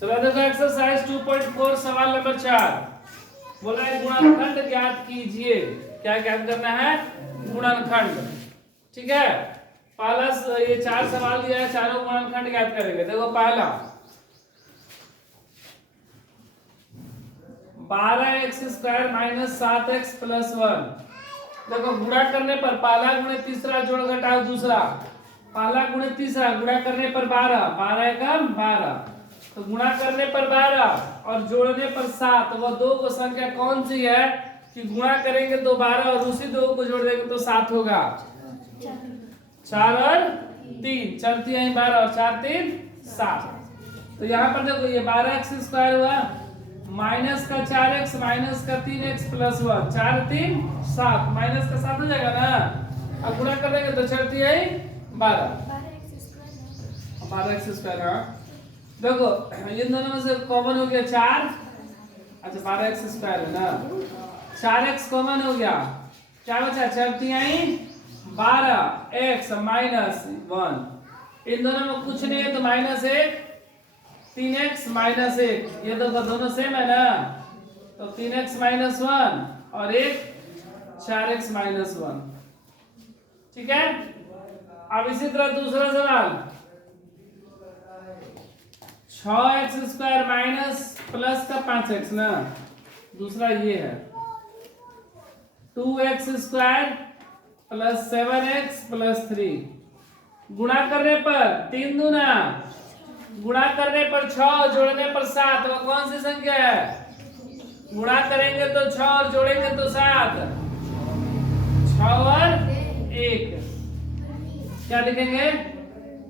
चलो देखो एक्सरसाइज 2.4 सवाल नंबर 4 बोला है गुणनखंड ज्ञात कीजिए। क्या ज्ञात करना है? गुणनखंड। ठीक है, पहला ये 4 सवाल दिया है, चारों गुणनखंड ज्ञात करेंगे। देखो पहला 12x² माइनस 7x प्लस 1। देखो गुणा करने पर पहला गुणे तीसरा जोड़ घटाओ दूसरा, पहला गुणे तीसरा गुणा करने पर 12, 12 का 12, तो गुणा करने पर 12 और जोड़ने पर 7। वो दो को संख्या कौन सी है कि गुणा करेंगे तो 12 और उसी दो को जोड़ देंगे तो 7 होगा? 4 और 3, 4 3 12 और 4 3 7। तो यहाँ पर देखो ये 12x² हुआ माइनस का 4x माइनस का 3x प्लस 1, 4 3 7 माइनस का 7 हो जाएगा ना। अब गुणा कर देंगे तो 4 3 12, 12x²। हाँ देखो इन दोनों में से कॉमन हो गया 4, अच्छा 12x² है ना, 4x कॉमन हो गया, क्या बचा? 4 3 12 x माइनस 1। इन दोनों में कुछ नहीं है तो माइनस 1, 3x माइनस 1, ये दोनों सेम है ना, तो 3x माइनस 1 और एक 4x माइनस 1। ठीक है, अब इसी तरह दूसरा सवाल 6x² माइनस प्लस का 5x ना, दूसरा ये है 2x² प्लस 7x प्लस 3। गुणा करने पर 3 दूना, गुणा करने पर 6 जोड़ने पर 7, वो कौन सी संख्या है? गुणा करेंगे तो 6 और जोड़ेंगे तो 7, 6 और 1, क्या लिखेंगे?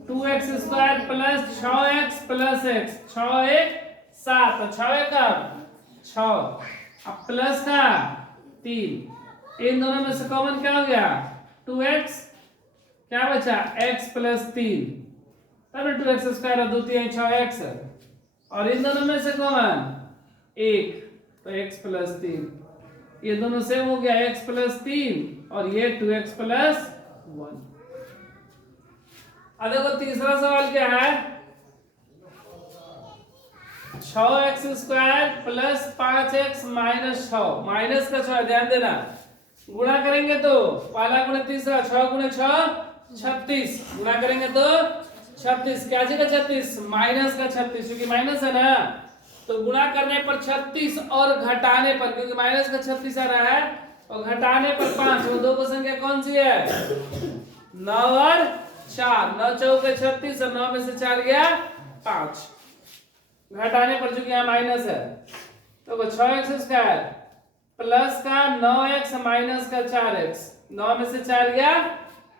2x² plus 6x plus x, 6 1 7, 6 1 6, अब प्लस का 3। इन दोनों में से कॉमन क्या हो गया? 2x, क्या बचा? x प्लस 3, तब 2x² और 2 3 6x, और इन दोनों में से कॉमन 1, तो x प्लस 3। ये दोनों सेम हो गया, x प्लस 3 और ये 2x प्लस 1। अब देखो तीसरा सवाल क्या है? 6x² plus 5x minus 6, minus का 6, ध्यान देना। गुणा करेंगे तो पहला गुणे तीसरा, 6 गुणे 6 36, गुणा करेंगे तो 36, क्या जगह 36? माइनस का 36, क्योंकि माइनस है ना, तो गुणा करने पर 36 और घटाने पर, क्योंकि माइनस का 36 आ रहा है, और घटाने पर 5, वो दो को संख्या कौन सी है? 9 और 4, 9 चौके 36 और 9 में से 4 गया 5, घटाने पर चूंकि यहाँ माइनस है, तो 6x² प्लस का 9x माइनस का 4x, 9 में से 4 गया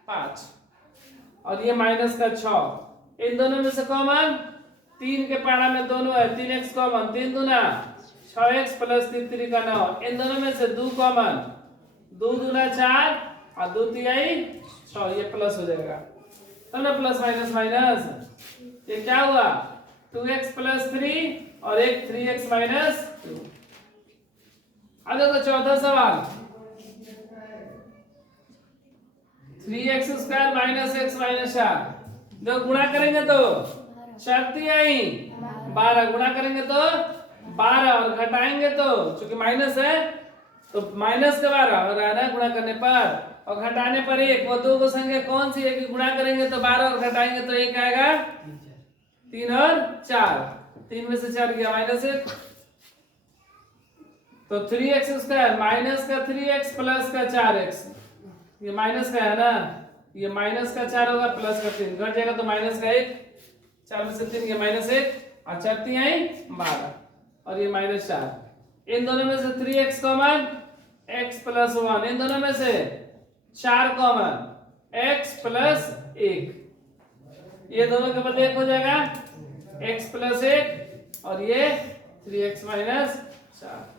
5, और ये माइनस का 6। इन दोनों में से कॉमन 3 के पारा में दोनों है, 3x कॉमन, 3 दूना 6x प्लस 3 3 का 9। इन दोनों में से 2 कॉमन, 2 दूना 4 और 2 3 6, ये प्लस हो जाएगा, तब ना प्लस माइनस माइनस, ये क्या हुआ? 2x प्लस 3 और एक 3x माइनस 2। अब देखो चौथा सवाल 3x² माइनस x माइनस 4। जो गुणा करेंगे तो 4 3 12, गुणा करेंगे तो 12 और घटाएंगे तो चूंकि माइनस है तो माइनस का 12 हो रहा है ना गुणा करने पर, और घटाने पर 1, वो दो को संख्या कौन सी है कि गुणा करेंगे तो 12 और घटाएंगे तो 1 आएगा? 3 और 4, 3 में से 4 गया माइनस 1, तो 3x² माइनस का 3x प्लस का 4x, ये माइनस का है ना, ये माइनस का 4 होगा प्लस का 3, घट जाएगा तो माइनस का 1, 4 में से 3 गया माइनस 1, और 4 3 12, और ये माइनस 4। इन दोनों में से 3x कॉमन, x प्लस 1, इन दोनों में से 4 कॉमन, x प्लस 1, ये दोनों के बदले 1 हो जाएगा, x प्लस 1 और ये 3x माइनस 4।